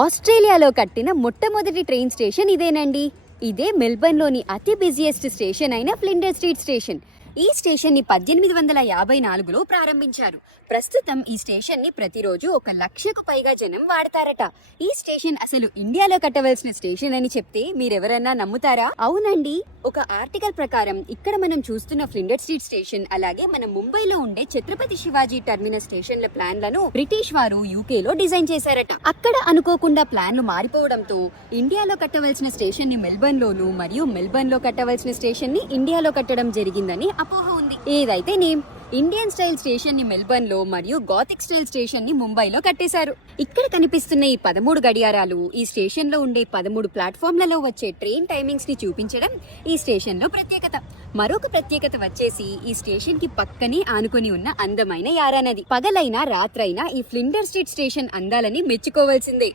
ఆస్ట్రేలియాలో కట్టిన మొట్టమొదటి ట్రైన్ స్టేషన్ ఇదేనండి. ఇదే మెల్బర్న్లోని అతి బిజియెస్ట్ స్టేషన్ అయిన ఫ్లిండర్ స్ట్రీట్ స్టేషన్. ఈ స్టేషన్ ని 1854లో ప్రారంభించారు. ప్రస్తుతం ఈ స్టేషన్ ని ప్రతిరోజు 1,00,000కు పైగా జనం వాడతారట. ఈ స్టేషన్ అసలు ఇండియాలో కట్టవలసిన స్టేషన్ అని చెప్తే మీరెవరన్నా నమ్ముతారా? అవునండి. ఒక ఆర్టికల్ ప్రకారం ఇక్కడ మనం చూస్తున్న ఫ్లిండర్ స్ట్రీట్ స్టేషన్ అలాగే మన ముంబైలో ఉండే ఛత్రపతి శివాజీ టర్మినస్ స్టేషన్ల ప్లాన్లను బ్రిటిష్ వారు యూకేలో డిజైన్ చేశారట. అక్కడ అనుకోకుండా ప్లాన్లు మారిపోవడంతో ఇండియాలో కట్టవలసిన స్టేషన్ ని మెల్బర్న్ లోను మరియు మెల్బర్న్ లో కట్టవలసిన స్టేషన్ ని ఇండియాలో కట్టడం జరిగిందని అపోహ ఉంది. ఏదైతే నేమ్ ఇండియన్ స్టైల్ స్టేషన్ ని మెల్బర్న్ లో మరియు గాతిక్ స్టైల్ స్టేషన్ ని ముంబైలో కట్టేశారు. ఇక్కడ కనిపిస్తున్న ఈ 13 గడియారాలు ఈ స్టేషన్ లో ఉండే 13 ప్లాట్ఫామ్లలో వచ్చే ట్రైన్ టైమింగ్స్ ని చూపించడం ఈ స్టేషన్ లో ప్రత్యేకత. మరొక ప్రత్యేకత వచ్చేసి ఈ స్టేషన్ కి పక్కనే ఆనుకొని ఉన్న అందమైన యారా నది. పగలైనా రాత్రైనా ఈ ఫ్లిండర్ స్ట్రీట్ స్టేషన్ అందాలని మెచ్చుకోవాల్సిందే.